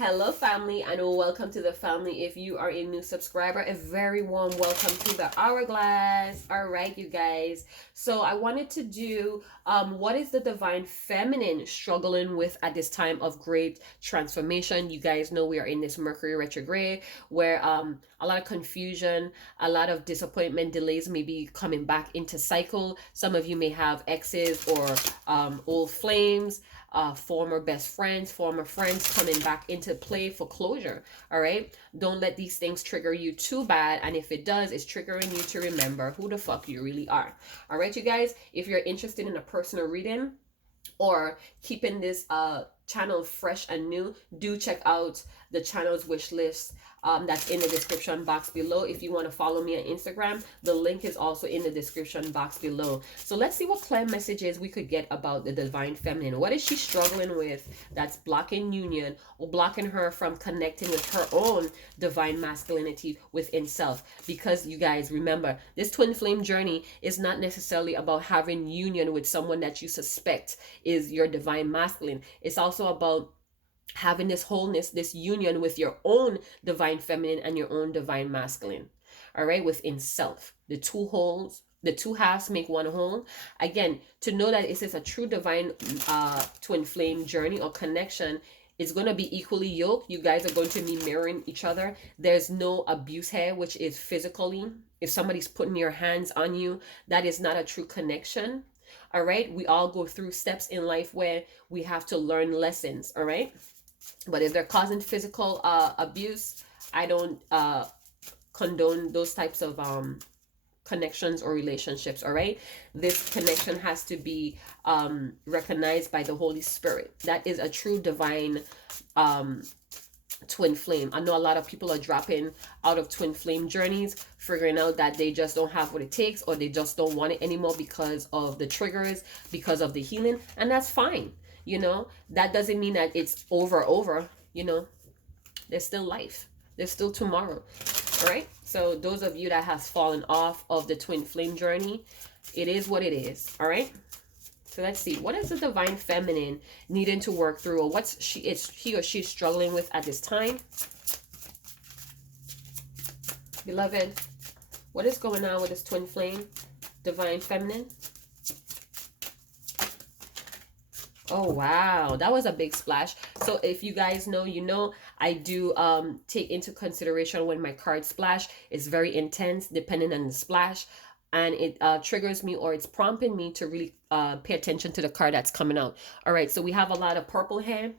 Hello family, and welcome to the family. If you are a new subscriber, a very warm welcome to the hourglass. All right, you guys, so I wanted to do what is the divine feminine struggling with at this time of great transformation. You guys know we are in this Mercury retrograde where a lot of confusion, a lot of disappointment, delays may be coming back into cycle. Some of you may have exes or old flames, former best friends, former friends coming back into play for closure. All right, don't let these things trigger you too bad, and if it does, it's triggering you to remember who the fuck you really are. All right, you guys, if you're interested in a personal reading or keeping this channel fresh and new, do check out the channel's wish list that's in the description box below. If you want to follow me on Instagram, the link is also in the description box below. So let's see what clear messages we could get about the divine feminine. What is she struggling with that's blocking union or blocking her from connecting with her own divine masculinity within self? Because you guys remember, this twin flame journey is not necessarily about having union with someone that you suspect is your divine masculine. It's also about having this wholeness, this union with your own divine feminine and your own divine masculine. All right, within self, the two halves make one whole. Again, to know that this is a true divine twin flame journey or connection, is going to be equally yoked. You guys are going to be mirroring each other. There's no abuse here, which is physically. If somebody's putting your hands on you, that is not a true connection. All right, we all go through steps in life where we have to learn lessons. All right, but if they're causing physical abuse, I don't condone those types of connections or relationships. All right, this connection has to be recognized by the Holy Spirit. That is a true divine twin flame. I know a lot of people are dropping out of twin flame journeys, figuring out that they just don't have what it takes, or they just don't want it anymore because of the triggers, because of the healing, and that's fine. You know, that doesn't mean that it's over. You know, there's still life, there's still tomorrow. All right, so those of you that has fallen off of the twin flame journey, it is what it is. All right, so let's see, what is the divine feminine needing to work through, or what's he or she struggling with at this time? Beloved, what is going on with this twin flame divine feminine? Oh wow, that was a big splash. So if you guys know, you know, I do take into consideration when my cards splash. It's very intense depending on the splash, and it triggers me, or it's prompting me to really pay attention to the card that's coming out. All right, so we have a lot of purple here.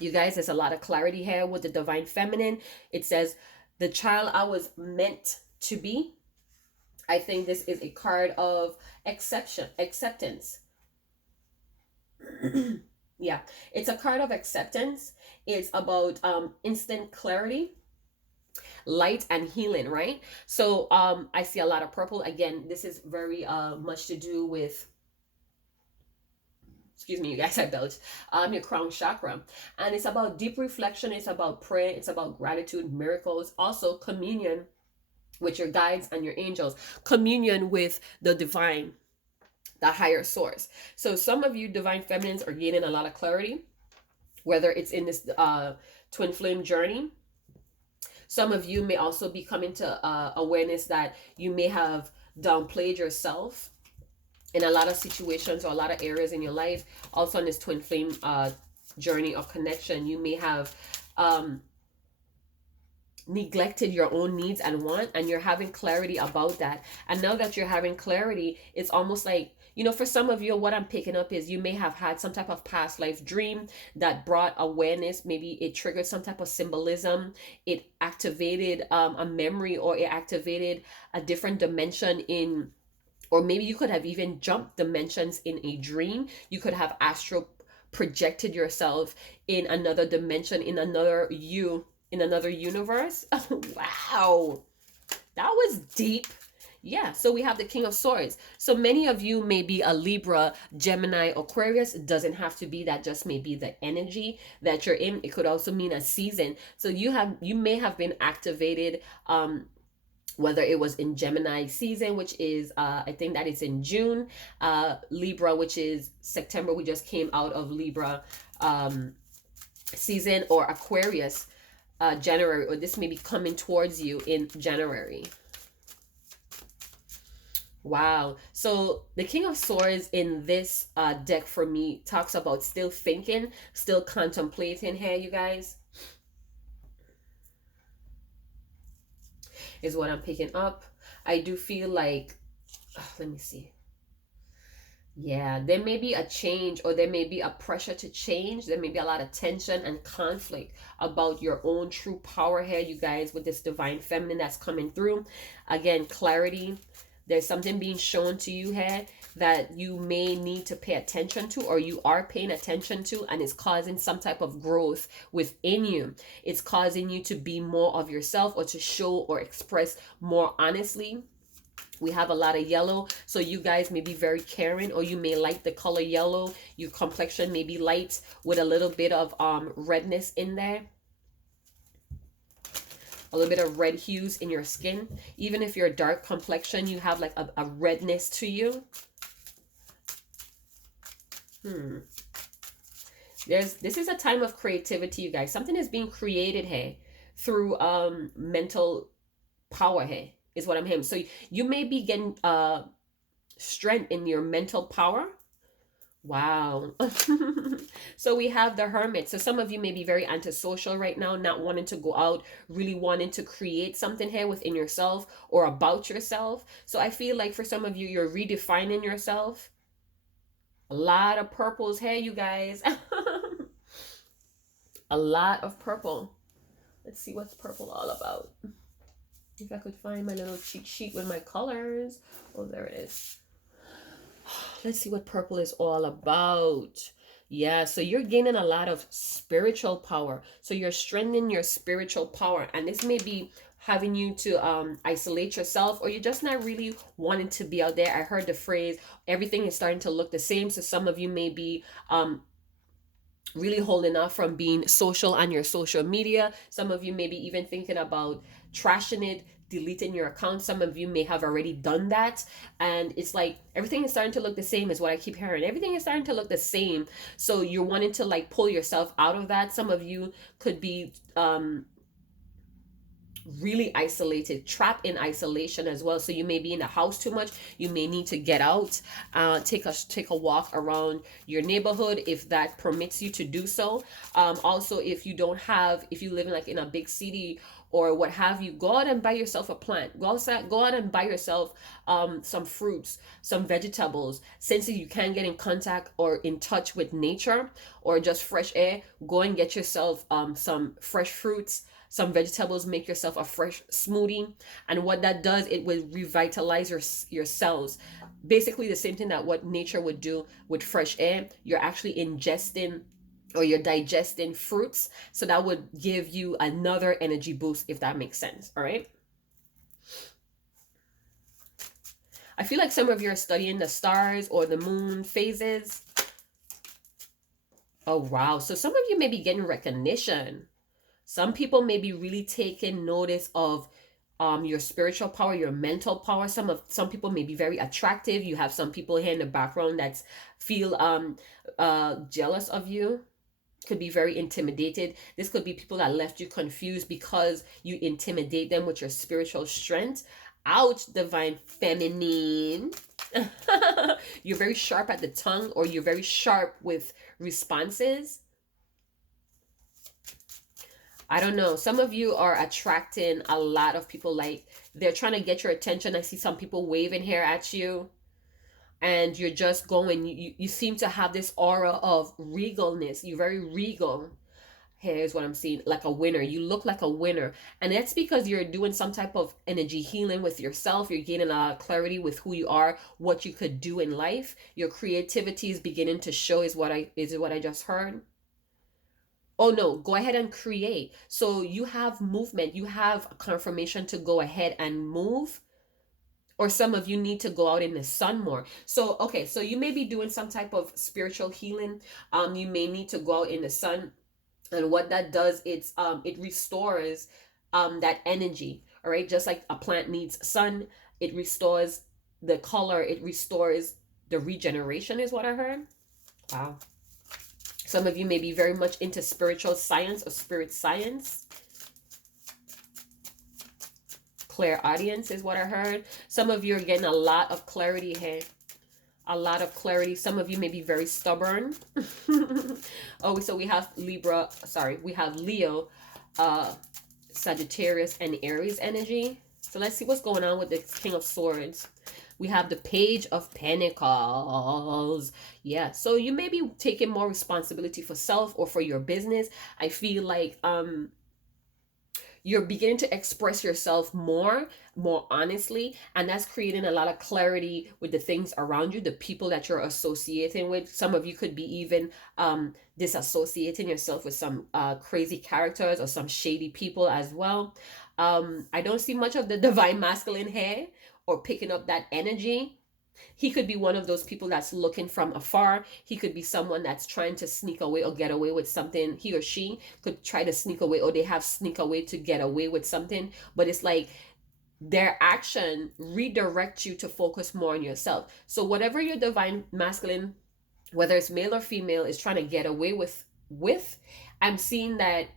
You guys, there's a lot of clarity here with the divine feminine. It says, the child I was meant to be. I think this is a card of acceptance. Yeah, it's a card of acceptance. It's about instant clarity, light, and healing, right? So I see a lot of purple. Again, this is very much to do with, excuse me, you guys, I belched, your crown chakra. And it's about deep reflection, it's about prayer, it's about gratitude, miracles, also communion with your guides and your angels, communion with the divine, the higher source. So some of you divine feminines are gaining a lot of clarity, whether it's in this twin flame journey. Some of you may also be coming to awareness that you may have downplayed yourself in a lot of situations or a lot of areas in your life. Also on this twin flame journey of connection, you may have neglected your own needs and want, and you're having clarity about that. And now that you're having clarity, it's almost like, you know, for some of you, what I'm picking up is you may have had some type of past life dream that brought awareness. Maybe it triggered some type of symbolism. It activated a memory, or it activated a different dimension in, or maybe you could have even jumped dimensions in a dream. You could have astral projected yourself in another dimension, in another you, in another universe. Wow, that was deep. Yeah, so we have the King of Swords. So many of you may be a Libra, Gemini, Aquarius. It doesn't have to be that, just may be the energy that you're in. It could also mean a season. So you may have been activated, whether it was in Gemini season, which is I think that it's in June, Libra, which is September. We just came out of Libra season, or Aquarius, January, or this may be coming towards you in January. Wow. So the King of Swords in this deck for me talks about still thinking, still contemplating here, you guys, is what I'm picking up. I do feel like, let me see. Yeah, there may be a change, or there may be a pressure to change. There may be a lot of tension and conflict about your own true power here, you guys, with this divine feminine that's coming through. Again, clarity. There's something being shown to you here that you may need to pay attention to, or you are paying attention to, and it's causing some type of growth within you. It's causing you to be more of yourself, or to show or express more honestly. We have a lot of yellow, so you guys may be very caring, or you may like the color yellow. Your complexion may be light with a little bit of redness in there, a little bit of red hues in your skin. Even if you're a dark complexion, you have like a redness to you. This is a time of creativity, you guys. Something is being created here through mental power here, is what I'm hearing. So you may be getting strength in your mental power. Wow. So we have the Hermit. So some of you may be very antisocial right now, not wanting to go out, really wanting to create something here within yourself or about yourself. So I feel like for some of you, you're redefining yourself. A lot of purples here, you guys. A lot of purple. Let's see what's purple all about. If I could find my little cheat sheet with my colors. Oh, there it is. Let's see what purple is all about. Yeah, so you're gaining a lot of spiritual power. So you're strengthening your spiritual power. And this may be having you to isolate yourself, or you're just not really wanting to be out there. I heard the phrase, everything is starting to look the same. So some of you may be really holding off from being social on your social media. Some of you may be even thinking about trashing it, deleting your account. Some of you may have already done that, and it's like everything is starting to look the same, is what I keep hearing. Everything is starting to look the same, so you're wanting to like pull yourself out of that. Some of you could be really isolated, trapped in isolation as well. So you may be in the house too much. You may need to get out, take a walk around your neighborhood if that permits you to do so. Also, if you live in like in a big city or what have you, go out and buy yourself a plant. Go out and buy yourself some fruits, some vegetables. Since you can get in contact or in touch with nature or just fresh air, go and get yourself some fresh fruits, some vegetables. Make yourself a fresh smoothie, and what that does, it will revitalize your cells. Basically the same thing that what nature would do with fresh air. You're actually ingesting, or you're digesting fruits, so that would give you another energy boost, if that makes sense. All right, I feel like some of you are studying the stars or the moon phases. Oh wow, so some of you may be getting recognition. Some people may be really taking notice of your spiritual power, your mental power. Some people may be very attractive. You have some people here in the background that feel jealous of you. Could be very intimidated. This could be people that left you confused because you intimidate them with your spiritual strength. Ouch, divine feminine. You're very sharp at the tongue, or you're very sharp with responses. I don't know. Some of you are attracting a lot of people, like they're trying to get your attention. I see some people waving here at you, and you're just going. You seem to have this aura of regalness. You're very regal. Here's what I'm seeing, like a winner. You look like a winner. And that's because you're doing some type of energy healing with yourself. You're gaining a clarity with who you are, what you could do in life. Your creativity is beginning to show, is what I just heard. Oh no, go ahead and create. So you have movement, you have confirmation to go ahead and move. Or some of you need to go out in the sun more. So, okay, so you may be doing some type of spiritual healing. You may need to go out in the sun. And what that does, it restores that energy. All right, just like a plant needs sun, it restores the color, it restores the regeneration, is what I heard. Wow. Some of you may be very much into spiritual science or spirit science. Clairaudience is what I heard. Some of you are getting a lot of clarity here. A lot of clarity. Some of you may be very stubborn. Oh, so we have Libra, sorry, we have Leo, Sagittarius, and Aries energy. So let's see what's going on with the King of Swords. We have the Page of Pentacles. Yeah, so you may be taking more responsibility for self or for your business. I feel like you're beginning to express yourself more honestly, and that's creating a lot of clarity with the things around you, the people that you're associating with. Some of you could be even disassociating yourself with some crazy characters or some shady people as well. I don't see much of the divine masculine here or picking up that energy. He could be one of those people that's looking from afar. He could be someone that's trying to sneak away or get away with something. He or she could try to sneak away, or they have sneak away to get away with something. But it's like their action redirects you to focus more on yourself. So whatever your divine masculine, whether it's male or female, is trying to get away with, I'm seeing that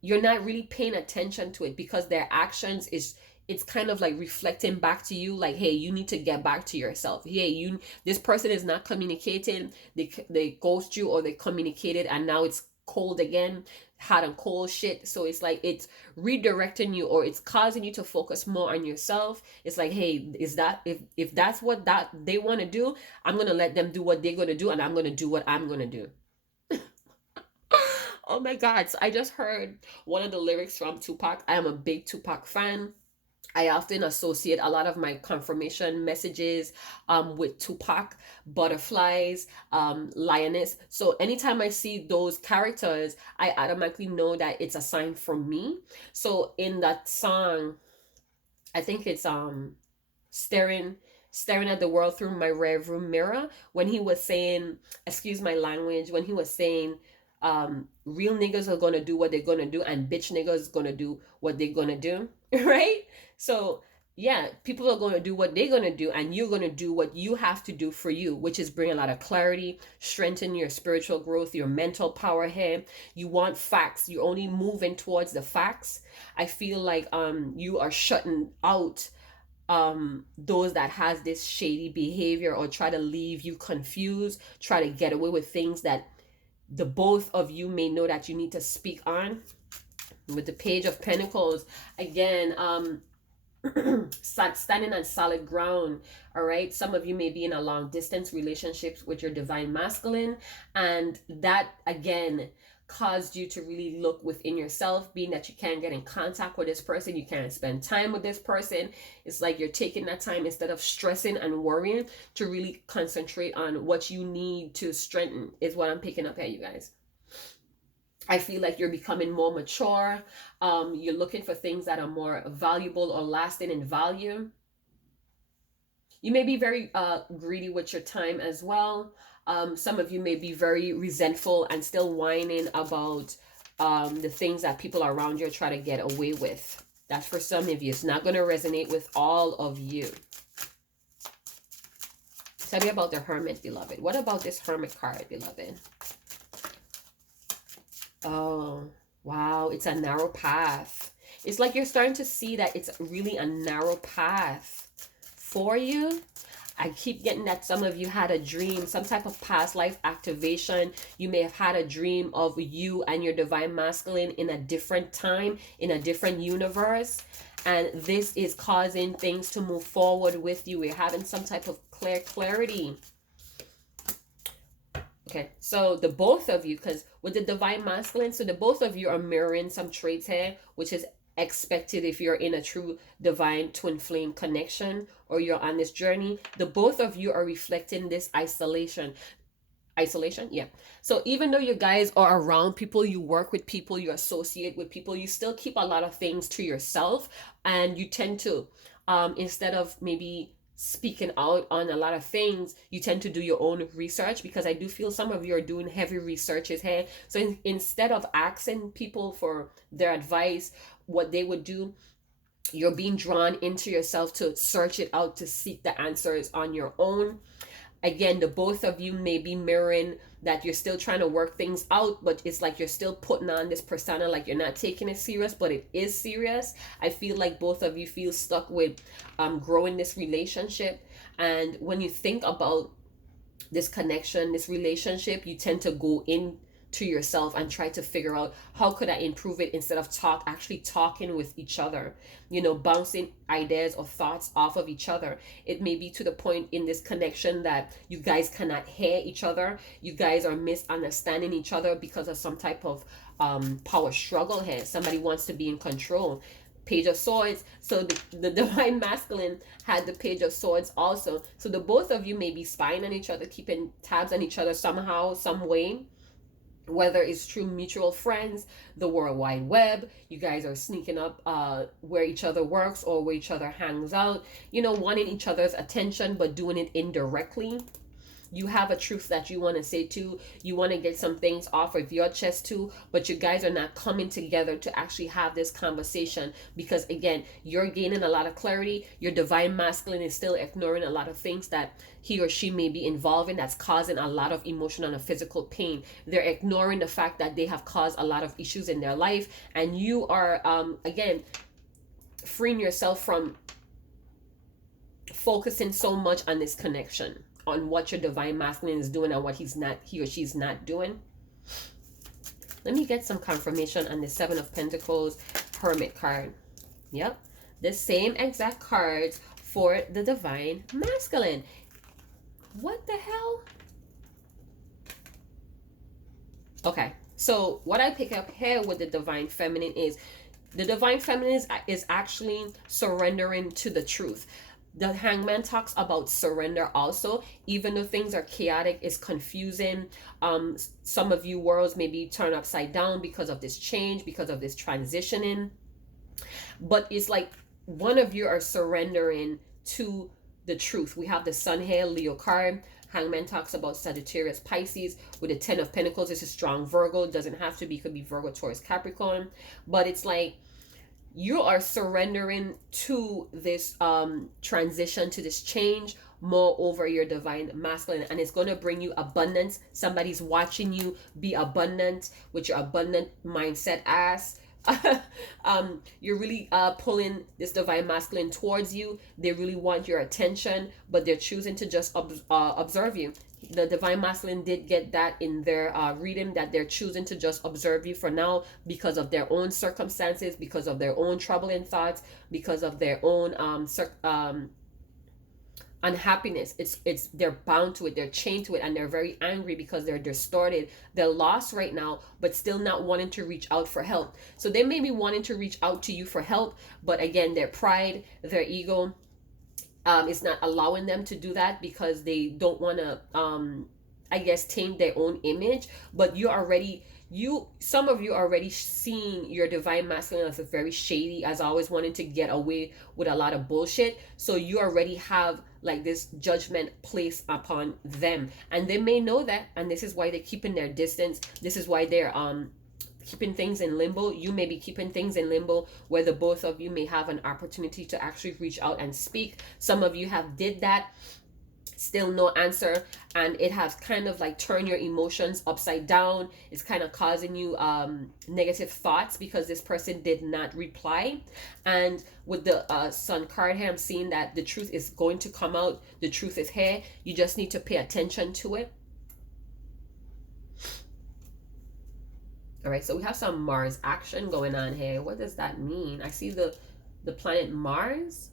you're not really paying attention to it, because their actions is, it's kind of like reflecting back to you, like, hey, you need to get back to yourself. Hey, this person is not communicating. They ghost you, or they communicated and now it's cold again, hot and cold shit. So it's like it's redirecting you, or it's causing you to focus more on yourself. It's like, hey, is that, if that's what that they want to do, I'm gonna let them do what they're gonna do, and I'm gonna do what I'm gonna do. Oh my God. So I just heard one of the lyrics from Tupac. I am a big Tupac fan. I often associate a lot of my confirmation messages with Tupac, butterflies, lioness. So anytime I see those characters, I automatically know that it's a sign from me. So in that song, I think it's staring at the world through my rearview mirror, when he was saying, excuse my language, when he was saying, real niggas are gonna do what they're gonna do, and bitch niggas gonna do what they're gonna do. Right? So yeah, people are gonna do what they're gonna do, and you're gonna do what you have to do for you, which is bring a lot of clarity, strengthen your spiritual growth, your mental power here. You want facts, you're only moving towards the facts. I feel like you are shutting out those that has this shady behavior, or try to leave you confused, try to get away with things that the both of you may know that you need to speak on. With the Page of Pentacles again, standing on solid ground. All right, some of you may be in a long distance relationships with your divine masculine, and that again caused you to really look within yourself, being that you can't get in contact with this person, you can't spend time with this person. It's like you're taking that time, instead of stressing and worrying, to really concentrate on what you need to strengthen, is what I'm picking up here, you guys. I feel like you're becoming more mature. You're looking for things that are more valuable or lasting in value. You may be very greedy with your time as well. Some of you may be very resentful and still whining about the things that people around you try to get away with. That's for some of you. It's not going to resonate with all of you. Tell me about the Hermit, beloved. What about this Hermit card, beloved? Oh, wow. It's a narrow path. It's like you're starting to see that it's really a narrow path for you. I keep getting that some of you had a dream, some type of past life activation. You may have had a dream of you and your divine masculine in a different time, in a different universe. And this is causing things to move forward with you. We're having some type of clarity. Okay, so the both of you, because with the divine masculine, so the both of you are mirroring some traits here, which is expected if you're in a true divine twin flame connection, or you're on this journey. The both of you are reflecting this isolation. Yeah. So even though you guys are around people, you work with people, you associate with people, you still keep a lot of things to yourself, and you tend to instead of maybe speaking out on a lot of things, you tend to do your own research, because I do feel some of you are doing heavy researches here. So instead of asking people for their advice, what they would do, you're being drawn into yourself to search it out, to seek the answers on your own. again, the both of you may be mirroring that you're still trying to work things out, but it's like you're still putting on this persona like you're not taking it serious, but it is serious. I feel like both of you feel stuck with growing this relationship. And when you think about this connection, this relationship, you tend to go in to yourself and try to figure out how could I improve it, instead of actually talking with each other, bouncing ideas or thoughts off of each other. It may be to the point in this connection that you guys cannot hear each other. You guys are misunderstanding each other because of some type of power struggle here. Somebody wants to be in control. Page of Swords. So the divine masculine had the Page of Swords also. So the both of you may be spying on each other, keeping tabs on each other somehow, some way. Whether it's through mutual friends, the World Wide Web, you guys are sneaking up where each other works or where each other hangs out, wanting each other's attention, but doing it indirectly. You have a truth that you want to say too. You want to get some things off of your chest too, but you guys are not coming together to actually have this conversation, because again, you're gaining a lot of clarity. Your divine masculine is still ignoring a lot of things that he or she may be involved in that's causing a lot of emotional and physical pain. They're ignoring the fact that they have caused a lot of issues in their life, and you are again freeing yourself from focusing so much on this connection, on what your divine masculine is doing and what he or she's not doing. Let me get some confirmation on the Seven of Pentacles Hermit card. Yep, the same exact cards for the divine masculine. What the hell? Okay, so what I pick up here with the divine feminine is the divine feminine is actually surrendering to the truth. The Hangman talks about surrender also. Even though things are chaotic, it's confusing. Some of you worlds may be turned upside down because of this change, because of this transitioning. But it's like one of you are surrendering to the truth. We have the Sun here, Leo card. Hangman talks about Sagittarius, Pisces. With the Ten of Pentacles, it's a strong Virgo. It doesn't have to be, could be Virgo, Taurus, Capricorn. But it's like you are surrendering to this transition, to this change, more over your divine masculine, and it's going to bring you abundance. Somebody's watching you be abundant with your abundant mindset ass. You're really pulling this divine masculine towards you. They really want your attention, but they're choosing to just observe you. The divine masculine did get that in their reading, that they're choosing to just observe you for now because of their own circumstances, because of their own troubling thoughts, because of their own unhappiness. It's they're bound to it, they're chained to it, and they're very angry because they're distorted, they're lost right now, but still not wanting to reach out for help. So they may be wanting to reach out to you for help, but again, their pride, their ego is not allowing them to do that, because they don't want to I guess taint their own image. But some of you are already seeing your divine masculine as a very shady, as always wanting to get away with a lot of bullshit. So you already have like this judgment placed upon them, and they may know that, and this is why they're keeping their distance. This is why they're keeping things in limbo. You may be keeping things in limbo, where the both of you may have an opportunity to actually reach out and speak. Some of you have did that, still no answer, and it has kind of like turned your emotions upside down. It's kind of causing you negative thoughts because this person did not reply. And with the Sun card here, I'm seeing that the truth is going to come out. The truth is here. You just need to pay attention to it. All right, so we have some Mars action going on here. What does that mean? I see the planet Mars.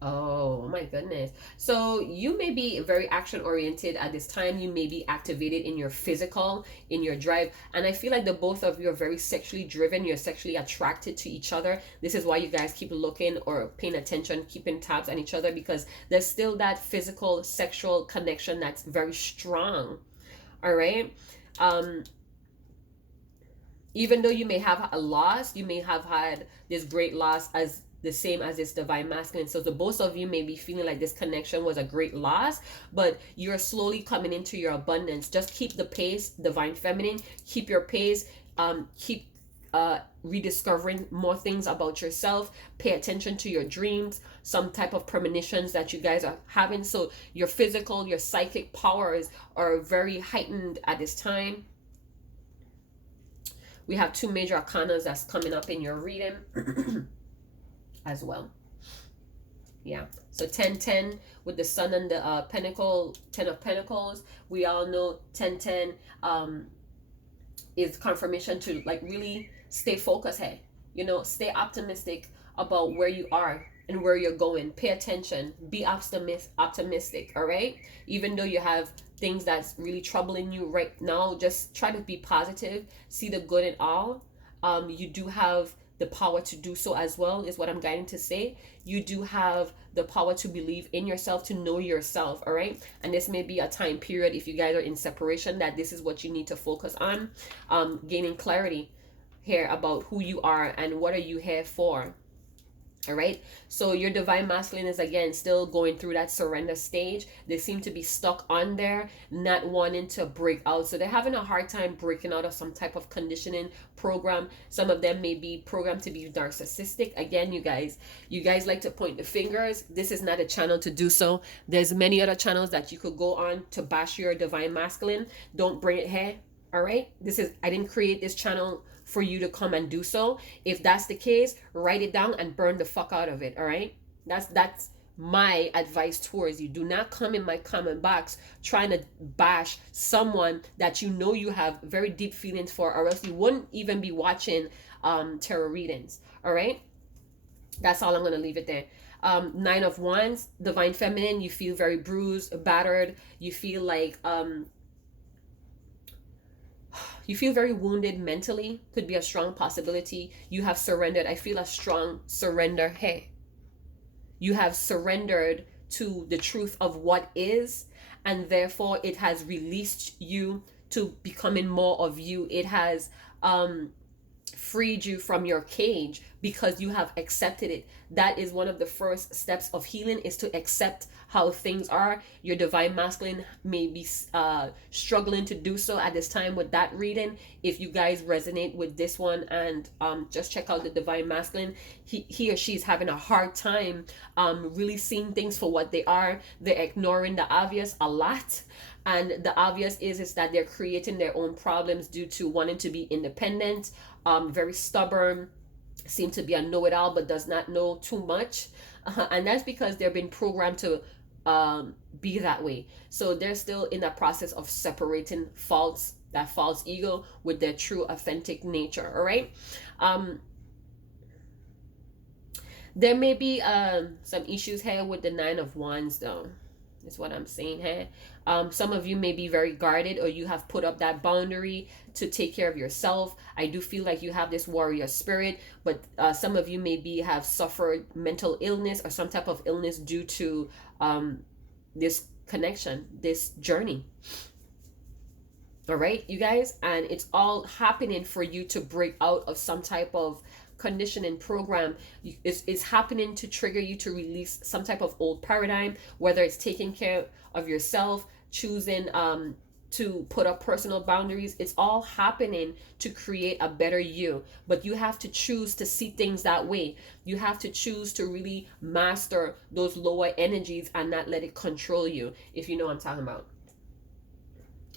Oh my goodness. So you may be very action oriented at this time. You may be activated in your physical, in your drive. And I feel like the both of you are very sexually driven. You're sexually attracted to each other. This is why you guys keep looking or paying attention, keeping tabs on each other, because there's still that physical, sexual connection that's very strong. All right. Even though you may have a loss, you may have had this great loss as the same as this divine masculine. So the both of you may be feeling like this connection was a great loss, but you're slowly coming into your abundance. Just keep the pace, divine feminine. Keep your pace. Keep rediscovering more things about yourself. Pay attention to your dreams, some type of premonitions that you guys are having. So your physical, your psychic powers are very heightened at this time. We have two major arcanas that's coming up in your reading as well. Yeah, so 10-10 with the sun and the pentacle, 10 of pentacles. We all know 10-10 is confirmation to like really stay focused here. You know, stay optimistic about where you are and where you're going. Pay attention, be optimistic, all right? Even though you have things that's really troubling you right now, just try to be positive, see the good in all. You do have the power to do so as well, is what I'm guiding to say. You do have the power to believe in yourself, to know yourself, all right? And this may be a time period, if you guys are in separation, that this is what you need to focus on, gaining clarity here about who you are and what are you here for. All right, so your divine masculine is again still going through that surrender stage. They seem to be stuck on there, not wanting to break out. So they're having a hard time breaking out of some type of conditioning program. Some of them may be programmed to be narcissistic. Again, you guys like to point the fingers. This is not a channel to do so. There's many other channels that you could go on to bash your divine masculine. Don't bring it here. All right, I didn't create this channel for you to come and do so. If that's the case, write it down and burn the fuck out of it. All right, that's my advice towards you. Do not come in my comment box trying to bash someone that you know you have very deep feelings for, or else you wouldn't even be watching tarot readings. All right, that's all. I'm gonna leave it there. 9 of Wands, divine feminine. You feel very bruised, battered. You feel like you feel very wounded mentally. Could be a strong possibility. You have surrendered. I feel a strong surrender. Hey, you have surrendered to the truth of what is, and therefore it has released you to becoming more of you. It has freed you from your cage because you have accepted it. That is one of the first steps of healing, is to accept how things are. Your divine masculine may be struggling to do so at this time with that reading. If you guys resonate with this one, and just check out the divine masculine, he or she is having a hard time really seeing things for what they are. They're ignoring the obvious a lot, and the obvious is that they're creating their own problems due to wanting to be independent, very stubborn, seem to be a know-it-all but does not know too much, and that's because they've been programmed to be that way. So they're still in that process of separating that false ego with their true authentic nature. All right, there may be some issues here with the 9 of Wands though, is what I'm saying here. Some of you may be very guarded, or you have put up that boundary to take care of yourself. I do feel like you have this warrior spirit, but some of you maybe have suffered mental illness or some type of illness due to this connection, this journey. All right, you guys, and it's all happening for you to break out of some type of conditioning program. It's happening to trigger you to release some type of old paradigm, whether it's taking care of yourself, choosing to put up personal boundaries. It's all happening to create a better you, but you have to choose to see things that way. You have to choose to really master those lower energies and not let it control you, if you know what I'm talking about.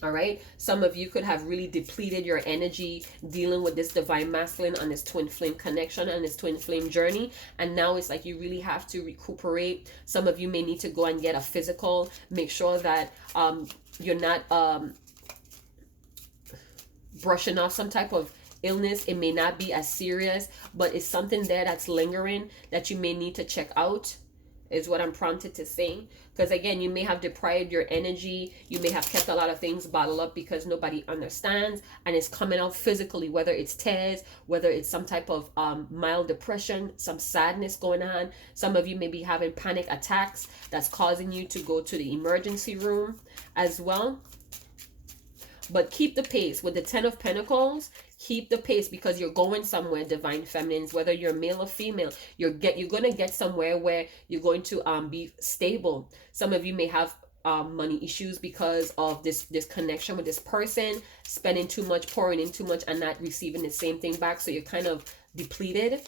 All right, some of you could have really depleted your energy dealing with this divine masculine on this twin flame connection and this twin flame journey, and now it's like you really have to recuperate. Some of you may need to go and get a physical. Make sure that you're not brushing off some type of illness. It may not be as serious, but it's something there that's lingering that you may need to check out, is what I'm prompted to say. Because again, you may have deprived your energy. You may have kept a lot of things bottled up because nobody understands, and it's coming out physically, whether it's tears, whether it's some type of mild depression, some sadness going on. Some of you may be having panic attacks that's causing you to go to the emergency room as well. But keep the pace with the 10 of Pentacles. Keep the pace, because you're going somewhere, divine feminines, whether you're male or female. You're going to get somewhere where you're going to be stable. Some of you may have money issues because of this connection with this person, spending too much, pouring in too much, and not receiving the same thing back. So you're kind of depleted.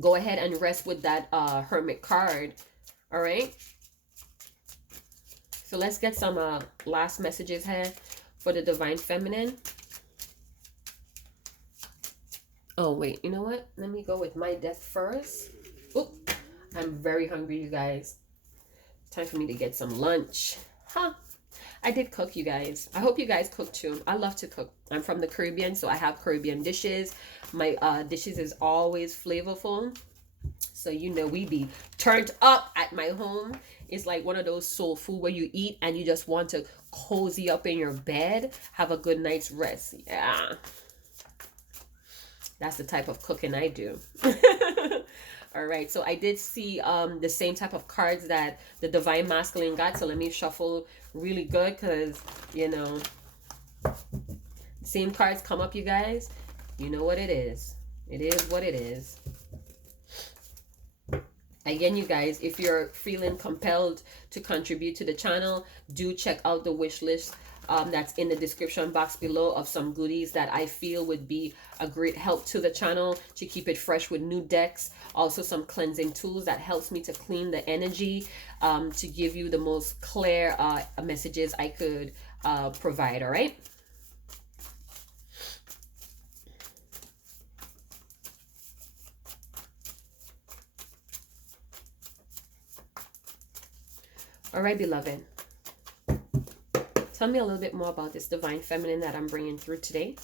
Go ahead and rest with that Hermit card. All right. So let's get some last messages here for the Divine Feminine. Oh, wait. You know what? Let me go with my death first. Oh, I'm very hungry, you guys. It's time for me to get some lunch. Huh. I did cook, you guys. I hope you guys cook too. I love to cook. I'm from the Caribbean, so I have Caribbean dishes. My dishes is always flavorful. So, you know, we be turned up at my home. It's like one of those soul food where you eat and you just want to cozy up in your bed, have a good night's rest. Yeah. That's the type of cooking I do. All right. So I did see the same type of cards that the Divine Masculine got. So let me shuffle really good because, you know, same cards come up, you guys. You know what it is. It is what it is. Again, you guys, if you're feeling compelled to contribute to the channel, do check out the wish list that's in the description box below of some goodies that I feel would be a great help to the channel to keep it fresh with new decks. Also some cleansing tools that helps me to clean the energy, to give you the most clear messages I could provide. All right. All right, beloved. Tell me a little bit more about this Divine Feminine that I'm bringing through today.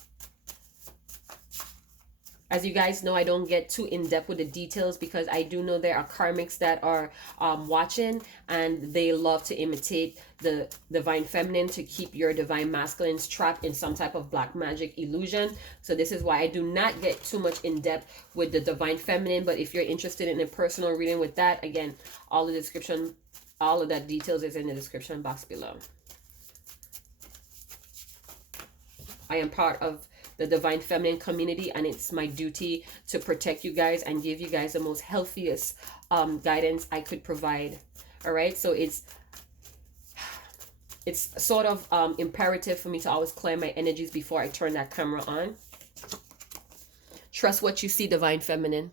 As you guys know, I don't get too in-depth with the details because I do know there are karmics that are watching and they love to imitate the Divine Feminine to keep your Divine Masculines trapped in some type of black magic illusion. So this is why I do not get too much in-depth with the Divine Feminine. But if you're interested in a personal reading with that, again, all of that details is in the description box below. I am part of the Divine Feminine community, and it's my duty to protect you guys and give you guys the most healthiest guidance I could provide. All right, so it's sort of imperative for me to always clear my energies before I turn that camera on. Trust what you see, Divine Feminine.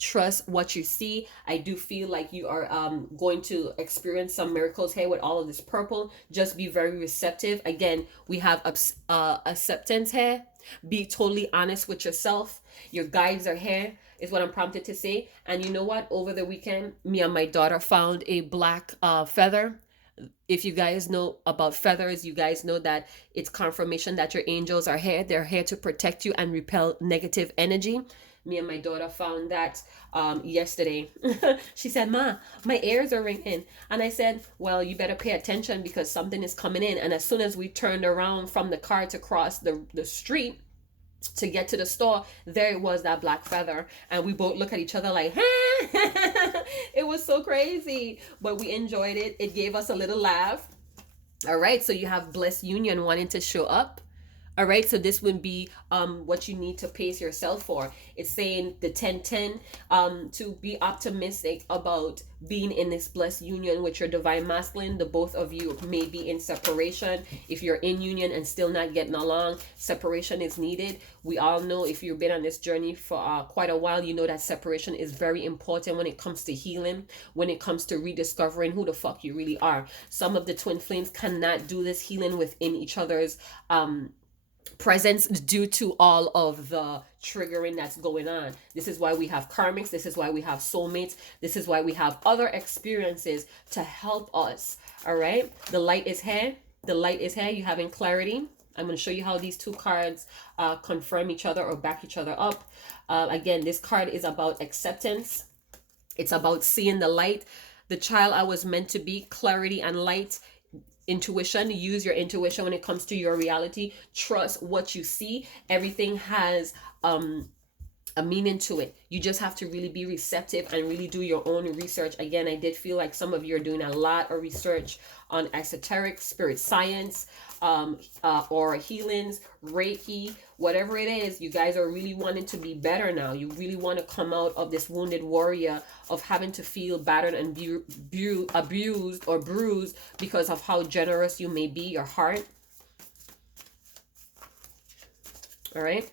Trust what you see. I do feel like you are going to experience some miracles here with all of this purple. Just be very receptive. Again, we have acceptance here. Be totally honest with yourself. Your guides are here, is what I'm prompted to say. And you know what? Over the weekend, me and my daughter found a black feather. If you guys know about feathers, you guys know that it's confirmation that your angels are here. They're here to protect you and repel negative energy. Me and my daughter found that yesterday. She said, "Ma, my ears are ringing." And I said, "Well, you better pay attention because something is coming in." And as soon as we turned around from the car to cross the street to get to the store, there it was, that black feather. And we both look at each other like, it was so crazy. But we enjoyed it. It gave us a little laugh. All right. So you have Blessed Union wanting to show up. All right, so this would be what you need to pace yourself for. It's saying the 10-10 to be optimistic about being in this blessed union with your Divine Masculine. The both of you may be in separation. If you're in union and still not getting along, separation is needed. We all know, if you've been on this journey for quite a while, you know that separation is very important when it comes to healing, when it comes to rediscovering who the fuck you really are. Some of the twin flames cannot do this healing within each other's presence due to all of the triggering that's going on. This is why we have karmics. This is why we have soulmates. This is why we have other experiences to help us. All right, the light is here. The light is here. You're having clarity. I'm going to show you how these two cards confirm each other or back each other up. Again, this card is about acceptance. It's about seeing the light, the child I was meant to be, clarity and light. Intuition. Use your intuition when it comes to your reality. Trust what you see. Everything has a meaning to it. You just have to really be receptive and really do your own research. Again, I did feel like some of you are doing a lot of research on esoteric, spirit science, or healings, Reiki, whatever it is. You guys are really wanting to be better now. You really want to come out of this wounded warrior of having to feel battered and abused or bruised because of how generous you may be, your heart. All right.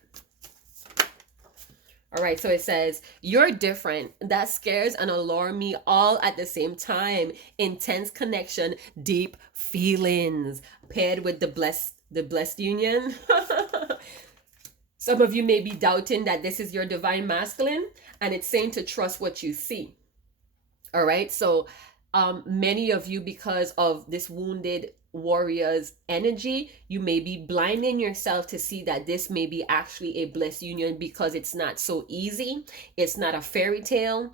All right, so it says, you're different. That scares and allures me all at the same time. Intense connection, deep feelings, paired with the blessed union. Some of you may be doubting that this is your divine masculine, and it's saying to trust what you see. All right, so many of you, because of this wounded warrior's energy, you may be blinding yourself to see that this may be actually a blessed union, because it's not so easy. It's not a fairy tale.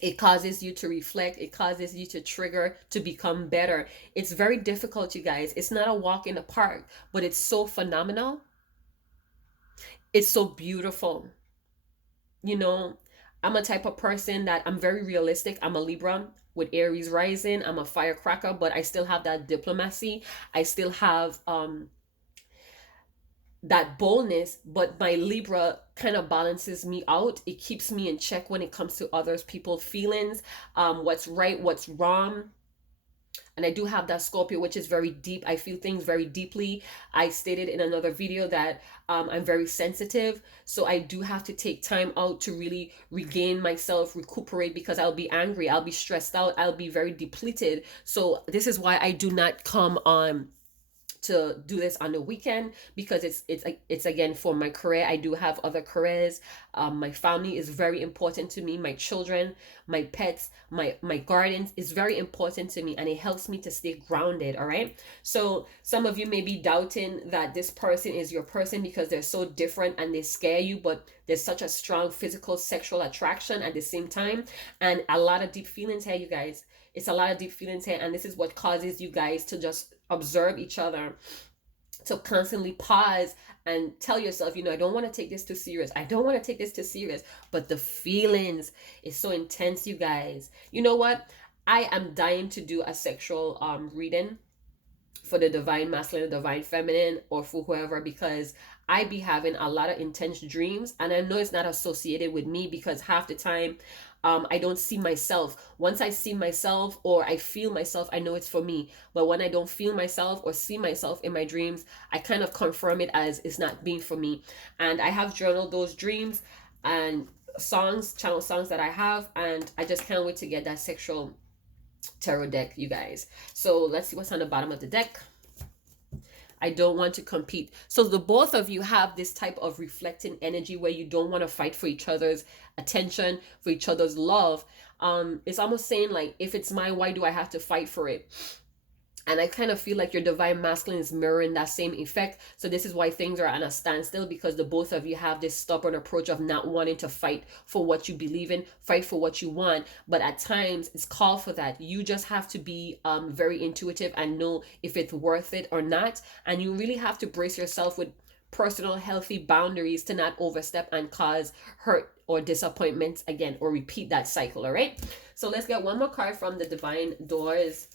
It causes you to reflect. It causes you to trigger, to become better. It's very difficult, you guys. It's not a walk in the park, but it's so phenomenal. It's so beautiful. You know, I'm a type of person that I'm very realistic. I'm a Libra with Aries Rising. I'm a firecracker, but I still have that diplomacy. I still have that boldness, but my Libra kind of balances me out. It keeps me in check when it comes to others, people's feelings, what's right, what's wrong. And I do have that Scorpio, which is very deep. I feel things very deeply. I stated in another video that I'm very sensitive. So I do have to take time out to really regain myself, recuperate, because I'll be angry. I'll be stressed out. I'll be very depleted. So this is why I do not come on to do this on the weekend, because it's again for my career. I do have other careers. My family is very important to me. My children, my pets, my gardens is very important to me, and it helps me to stay grounded. All right, so some of you may be doubting that this person is your person because they're so different and they scare you, but there's such a strong physical sexual attraction at the same time, and a lot of deep feelings here, you guys. It's a lot of deep feelings here, and this is what causes you guys to just observe each other, to constantly pause and tell yourself, I don't want to take this too serious. I don't want to take this too serious. But the feelings is so intense, you guys. You know what? I am dying to do a sexual reading for the divine masculine, the divine feminine, or for whoever, because I be having a lot of intense dreams, and I know it's not associated with me, because half the time I don't see myself. Once I see myself or I feel myself, I know it's for me. But when I don't feel myself or see myself in my dreams, I kind of confirm it as it's not being for me. And I have journaled those dreams and channel songs that I have, and I just can't wait to get that sexual tarot deck, you guys. So let's see what's on the bottom of the deck. I don't want to compete. So the both of you have this type of reflecting energy where you don't want to fight for each other's attention, for each other's love. It's almost saying like, if it's mine, why do I have to fight for it? And I kind of feel like your divine masculine is mirroring that same effect. So this is why things are at a standstill, because the both of you have this stubborn approach of not wanting to fight for what you believe in, fight for what you want. But at times it's called for that. You just have to be very intuitive and know if it's worth it or not. And you really have to brace yourself with personal healthy boundaries to not overstep and cause hurt or disappointments again, or repeat that cycle. All right. So let's get one more card from the divine doors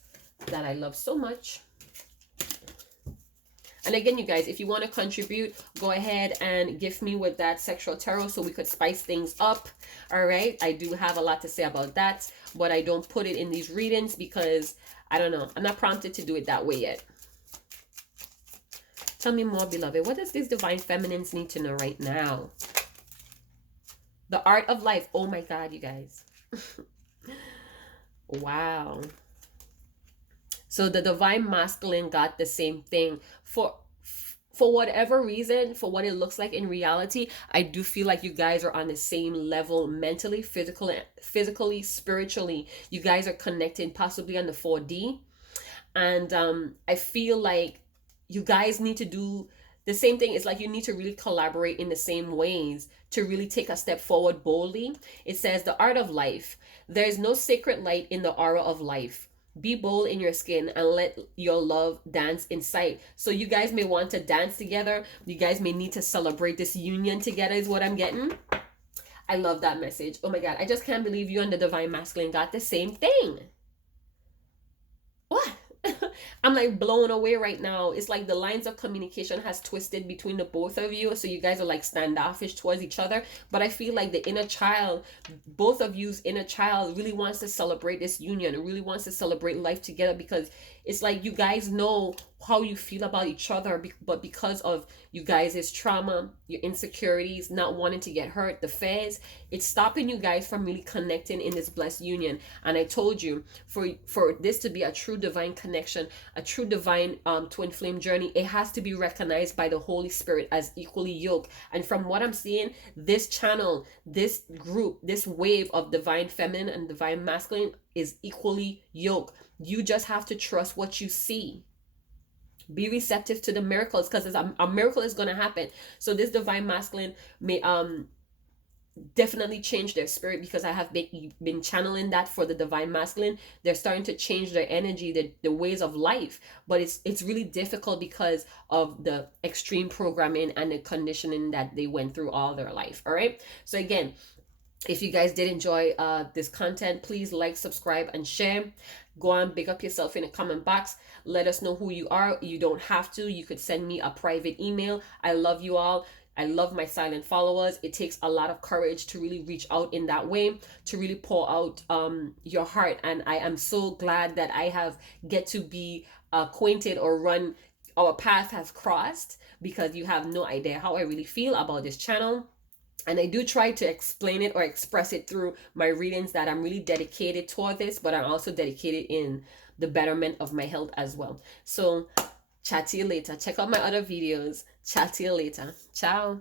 that I love so much. And again, you guys, if you want to contribute, go ahead and gift me with that sexual tarot so we could spice things up. All right, I do have a lot to say about that, but I don't put it in these readings because I don't know, I'm not prompted to do it that way yet. Tell me more, beloved. What does these divine feminines need to know right now? The art of life. Oh my God, you guys. Wow. So the divine masculine got the same thing. For whatever reason, for what it looks like in reality, I do feel like you guys are on the same level mentally, physically, spiritually. You guys are connected possibly on the 4D. And I feel like you guys need to do the same thing. It's like you need to really collaborate in the same ways to really take a step forward boldly. It says the art of life. There is no sacred light in the aura of life. Be bold in your skin and let your love dance in sight. So you guys may want to dance together. You guys may need to celebrate this union together is what I'm getting. I love that message. Oh my God, I just can't believe you and the divine masculine got the same thing. What? I'm like blown away right now. It's like the lines of communication has twisted between the both of you. So you guys are like standoffish towards each other. But I feel like the inner child, both of you's inner child really wants to celebrate this union. It really wants to celebrate life together, because it's like you guys know how you feel about each other, but because of you guys' trauma, your insecurities, not wanting to get hurt, the fears, it's stopping you guys from really connecting in this blessed union. And I told you, for this to be a true divine connection, a true divine twin flame journey, it has to be recognized by the Holy Spirit as equally yoked. And from what I'm seeing, this channel, this group, this wave of divine feminine and divine masculine is equally yoked. You just have to trust what you see. Be receptive to the miracles, because a miracle is going to happen. So this divine masculine may definitely change their spirit, because I have been channeling that for the divine masculine. They're starting to change their energy, the ways of life, but it's really difficult because of the extreme programming and the conditioning that they went through all their life. All right, so again, if you guys did enjoy this content, please like, subscribe, and share. Go on, big up yourself in the comment box. Let us know who you are. You don't have to. You could send me a private email. I love you all. I love my silent followers. It takes a lot of courage to really reach out in that way, to really pour out your heart. And I am so glad that I have get to be acquainted, or run, our path has crossed, because you have no idea how I really feel about this channel. And I do try to explain it or express it through my readings, that I'm really dedicated toward this, but I'm also dedicated in the betterment of my health as well. So chat to you later. Check out my other videos. Chat to you later. Ciao.